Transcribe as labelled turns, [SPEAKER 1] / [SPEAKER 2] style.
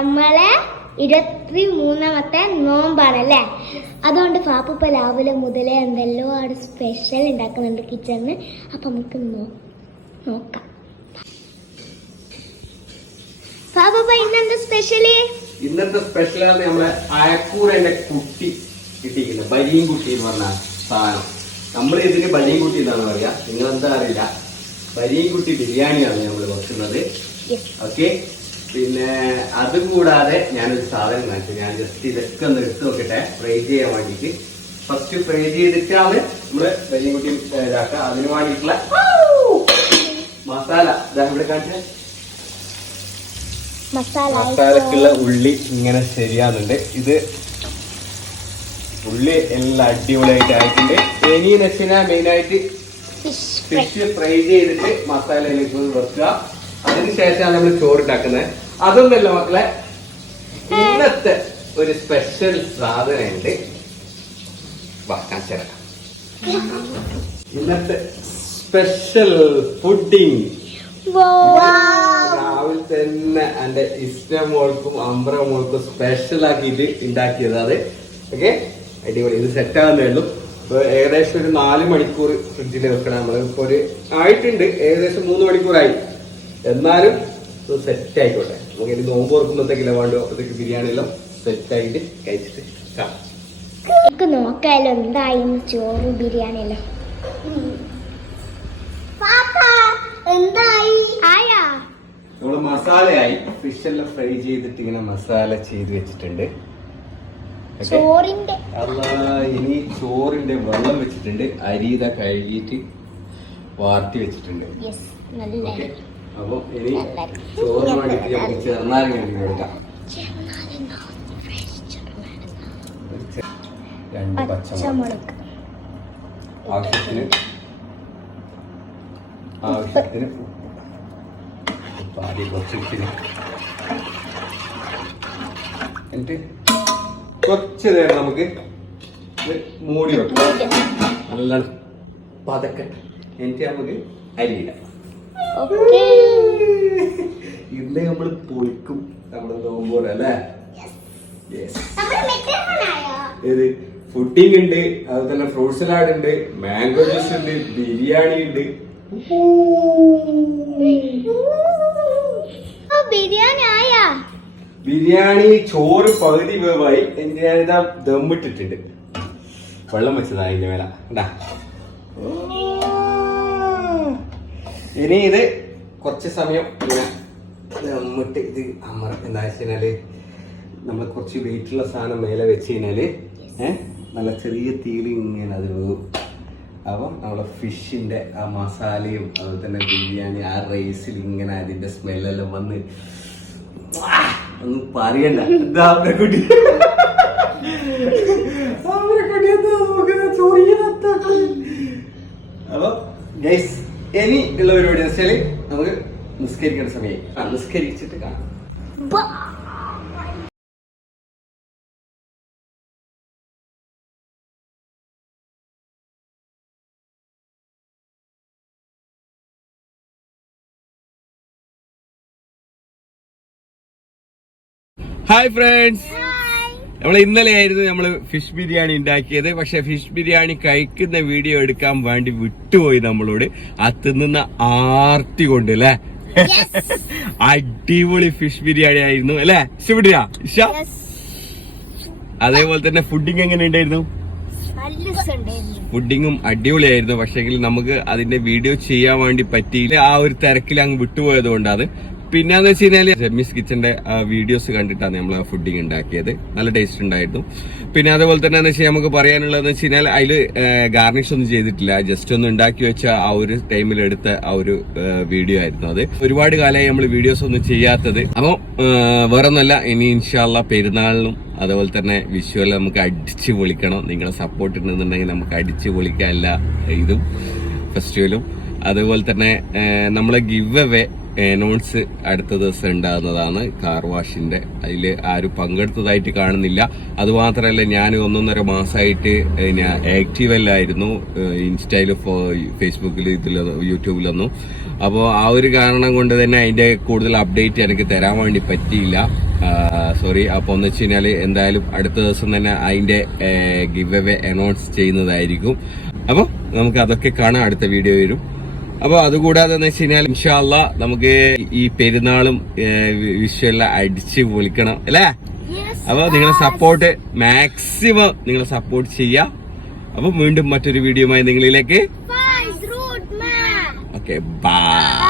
[SPEAKER 1] നമ്മളെ ഇരുപത്തി മൂന്നാമത്തെ നോമ്പാണല്ലേ? അതുകൊണ്ട് പാപ്പ രാവിലെ മുതലേ എന്തെല്ലോ അവിടെ സ്പെഷ്യൽ ഉണ്ടാക്കുന്നുണ്ട് കിച്ചണിന് അപ്പൊ നമുക്ക് നോക്കാം. പാപ്പ ഇന്നെന്താ സ്പെഷ്യൽ
[SPEAKER 2] ഇന്നത്തെ സ്പെഷ്യലാണ് നമ്മളെ അയക്കൂറന്റെ കുട്ടി കിട്ടിയിരിക്കുന്നത്. ബലിയും കുട്ടി എന്ന് പറഞ്ഞ സാധനം. നമ്മൾ ഇതിന് ബലിയും കുട്ടി എന്നാണ് പറയാ? നിങ്ങൾ എന്താ അറിയില്ല. ബലിയും കുട്ടി ബിരിയാണിയാണ് നമ്മൾ വെക്കുന്നത്. ഓക്കെ പിന്നെ അതുകൂടാതെ ഞാനൊരു സാധനം കാണിച്ചു. ഞാൻ ജസ്റ്റ് ഇതൊക്കെ ഒന്ന് എടുത്ത് നോക്കട്ടെ. ഫ്രൈ ചെയ്യാൻ വേണ്ടിയിട്ട്. ഫസ്റ്റ് ഫ്രൈ ചെയ്തിട്ടാണ് നമ്മൾ വലിയ കുട്ടി ഇതാക്കുക. അതിന് വേണ്ടിയിട്ടുള്ള മസാല. ഇതാ ഇവിടെ കാണിച്ചേ. മസാലക്കുള്ള ഉള്ളി ഇങ്ങനെ ശരിയാകുന്നുണ്ട് ഇത് ഉള്ളി എല്ലാം അടിപൊളിയായിട്ട് ആയിട്ടുണ്ട്. ഇനി വെച്ചാൽ മെയിൻ ആയിട്ട്
[SPEAKER 1] ഫിഷ് ഫ്രൈ
[SPEAKER 2] ഫിഷ് ഫ്രൈ ചെയ്തിട്ട് മസാലയിലേക്ക് വെക്കുക. അതിനുശേഷമാണ് നമ്മൾ ചോറ് ഉണ്ടാക്കുന്നത് അതൊന്നല്ല മക്കളെ ഇന്നത്തെ ഒരു സ്പെഷ്യൽ സാധനമുണ്ട്. വാക്കാൻ ഇന്നത്തെ സ്പെഷ്യൽ പുഡിംഗ് രാവിലെ തന്നെ എന്റെ ഇഷ്ടമോൾക്കും അമ്പ്ര മോൾക്കും സ്പെഷ്യൽ ആക്കിയിട്ട് ഉണ്ടാക്കിയത് അത്. ഓക്കെ? അടിപൊളി. ഇത് സെറ്റ് ആകുന്നേ ഉള്ളൂ. ഇപ്പൊ ഏകദേശം ഒരു നാല് മണിക്കൂർ ഫ്രിഡ്ജിൽ വെക്കണം. നമ്മൾ ഇപ്പൊ ഒരു ആയിട്ടുണ്ട്. ഏകദേശം മൂന്ന് മണിക്കൂറായി. എന്നാലും ഇത് സെറ്റ് ആയിക്കോട്ടെ നമുക്ക് ഇനി നോമ്പ് ഓർക്കുമ്പോഴത്തേക്കില്ല വേണ്ടു അപ്പോഴത്തേക്ക് ബിരിയാണി എല്ലാം സെറ്റ് ആയിട്ട് കഴിച്ചിട്ട് കാണാം.
[SPEAKER 1] നമുക്ക് നോക്കാമല്ലോ എന്തായിരുന്നു ചോറ് ബിരിയാണി എല്ലാം. എന്തായി? ആയാ?
[SPEAKER 2] നമ്മൾ മസാലയായി ഫിഷ് എല്ലാം ഫ്രൈ ചെയ്തിട്ട് ഇങ്ങനെ മസാല ചെയ്ത് വെച്ചിട്ടുണ്ട്?
[SPEAKER 1] ചോറിന്റെ
[SPEAKER 2] അല്ലാ, ഇനി ചോറിന്റെ വെള്ളം വെച്ചിട്ടുണ്ട്. അരി ഇതാ കഴുകിയിട്ട് വാർത്തി വെച്ചിട്ടുണ്ട്.
[SPEAKER 1] യെസ് നല്ല
[SPEAKER 2] ഓക്കെ അപ്പൊ ഇനി. ചോറിന് വേണ്ടിട്ട് നമുക്ക് ചെറുനാരങ്ങ ഇങ്ങനെ കൊടുക്കാം രണ്ട് പച്ചമുളക്. ആവശ്യത്തിന് ആവശ്യത്തിന് പാടി ഉപ്പ് ആദ്യം കുറച്ച് ഇട്ടിന് എന്നിട്ട് കുറച്ച് നേരം നമുക്ക് മൂടി വെക്കാം. നല്ല പതക്കട്ടെ എന്നിട്ട് നമുക്ക് അരിയിടാം. ഇന്ന് നമ്മൾ പൊളിക്കും നമ്മുടെ പോലെ അല്ലേ. ഏത്? ഫുഡിങ് ഉണ്ട് അതുപോലെ തന്നെ ഫ്രൂട്ട് സലാഡ് ഉണ്ട് മാംഗോ ജ്യൂസ് ഉണ്ട് ബിരിയാണി ഉണ്ട്.
[SPEAKER 1] ബിരിയാണി
[SPEAKER 2] ചോറ് പകുതി വേവായി ഞാനിതാ ദമ്മിട്ടിട്ടുണ്ട് വെള്ളം വെച്ചതാ അതിന്റെ മേല. കണ്ടാ? ഇനി ഇത് കുറച്ച് സമയം ഇങ്ങനെ അമ്മിട്ട് ഇത് അമർ എന്താ വെച്ചാൽ നമ്മൾ കുറച്ച് വെയിറ്റുള്ള സാധനം മേലെ വെച്ച് കഴിഞ്ഞാൽ നല്ല ചെറിയ തീയിൽ ഇങ്ങനെ അത് വേവും അപ്പം നമ്മളെ ഫിഷിന്റെ ആ മസാലയും അതുപോലെ തന്നെ ബിരിയാണി ആ റൈസിൽ ഇങ്ങനെ അതിന്റെ സ്മെല്ലെല്ലാം വന്ന് ഒന്നും പറയണ്ട എന്താ അവരെ കുട്ടി അവരെ കുട്ടി എന്താ നോക്കുന്നത്? ചൊറിയാത്ത അപ്പൊ ഗൈസ് ഇനി ഉള്ള പരിപാടി എന്ന് വെച്ചാൽ നമുക്ക് നിസ്കരിക്കേണ്ട സമയം. ആ നിസ്കരിച്ചിട്ട് കാണാം. ഹായ് ഫ്രണ്ട്സ് നമ്മൾ ഇന്നലെ ആയിരുന്നു നമ്മൾ ഫിഷ് ബിരിയാണി ഉണ്ടാക്കിയത്. പക്ഷെ ഫിഷ് ബിരിയാണി കഴിക്കുന്ന വീഡിയോ എടുക്കാൻ വേണ്ടി വിട്ടുപോയി നമ്മളോട്. ആ തിന്നുന്ന ആർത്തി കൊണ്ട് അല്ലേ? അടിപൊളി ഫിഷ് ബിരിയാണി ആയിരുന്നു അല്ലേ? ഇഷ്ടപ്പെട്ടില്ല? ഇഷ? അതേപോലെ തന്നെ ഫുഡിങ് എങ്ങനെ ഉണ്ടായിരുന്നു? ഫുഡിങ്ങും അടിപൊളിയായിരുന്നു. പക്ഷെങ്കിൽ നമുക്ക് അതിന്റെ വീഡിയോ ചെയ്യാൻ വേണ്ടി പറ്റിയില്ല. ആ ഒരു തിരക്കിൽ അങ്ങ് വിട്ടുപോയത് കൊണ്ടാണ് പിന്നെന്ന് വെച്ച് കഴിഞ്ഞാൽ ജെമ്മിസ് കിച്ചന്റെ വീഡിയോസ് കണ്ടിട്ടാണ് നമ്മൾ ആ ഫുഡിങ് ഉണ്ടാക്കിയത്. നല്ല ടേസ്റ്റ് ഉണ്ടായിരുന്നു. പിന്നെ അതേപോലെ തന്നെ എന്ന് വെച്ചാൽ നമുക്ക് പറയാനുള്ളതെന്ന് വെച്ച് കഴിഞ്ഞാൽ അതിൽ ഗാർണിഷ് ഒന്നും ചെയ്തിട്ടില്ല. ജസ്റ്റ് ഒന്ന് ഉണ്ടാക്കി വെച്ച ആ ഒരു ടൈമിൽ എടുത്ത ആ ഒരു വീഡിയോ ആയിരുന്നു അത്. ഒരുപാട് കാലമായി നമ്മൾ വീഡിയോസ് ഒന്നും ചെയ്യാത്തത്. അപ്പോൾ വേറെ ഒന്നല്ല ഇനി ഇൻഷാല്ല പെരുന്നാളിനും അതുപോലെ തന്നെ വിഷുവല്ല നമുക്ക് അടിച്ച് പൊളിക്കണം. നിങ്ങളെ സപ്പോർട്ട് ഉണ്ടെന്നുണ്ടെങ്കിൽ നമുക്ക് അടിച്ച് പൊളിക്കാൻ എല്ലാ ഇതും ഫെസ്റ്റിവലും അതുപോലെ തന്നെ നമ്മളെ ഗിവ് അവേ നോട്ട്സ് അടുത്ത ദിവസം ഉണ്ടാകുന്നതാണ് കാർ വാഷിന്റെ. അതിൽ ആരും പങ്കെടുത്തതായിട്ട് കാണുന്നില്ല. അതുമാത്രമല്ല ഞാൻ ഒന്നൊന്നര മാസമായിട്ട് ഞാൻ ആക്റ്റീവ് അല്ലായിരുന്നു. ഇൻസ്റ്റയിലും ഫേസ്ബുക്കിൽ ഇതിൽ യൂട്യൂബിലൊന്നും. അപ്പോൾ ആ ഒരു കാരണം കൊണ്ട് തന്നെ അതിന്റെ കൂടുതൽ അപ്ഡേറ്റ് എനിക്ക് തരാൻ വേണ്ടി പറ്റിയില്ല. സോറി അപ്പോൾ എന്ന് വെച്ച് കഴിഞ്ഞാൽ എന്തായാലും അടുത്ത ദിവസം തന്നെ അതിന്റെ ഗിവ് അവേ അനൗൺസ് ചെയ്യുന്നതായിരിക്കും. അപ്പോൾ നമുക്ക് അതൊക്കെ കാണാം. അടുത്ത വീഡിയോ വരും അപ്പൊ അതുകൂടാതെ എന്ന് വെച്ച് കഴിഞ്ഞാൽ ഇൻഷാല്ല നമുക്ക് ഈ പെരുന്നാളും വിഷയെല്ലാം അടിച്ച് പൊളിക്കണം അല്ലേ? അപ്പൊ നിങ്ങളെ സപ്പോർട്ട് മാക്സിമം നിങ്ങളെ സപ്പോർട്ട് ചെയ്യാം. അപ്പൊ വീണ്ടും മറ്റൊരു വീഡിയോയുമായി നിങ്ങളിലേക്ക്. Okay bye